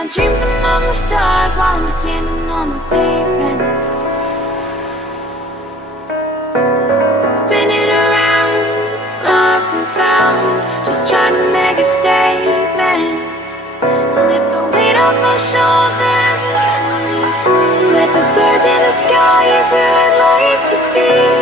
my dreams among the stars while I'm standing on the pavement. Spinning around, lost and found, just trying to make a statement. Lift the weight off my shoulders and set me free. Let the birds in the sky is where I'd like to be.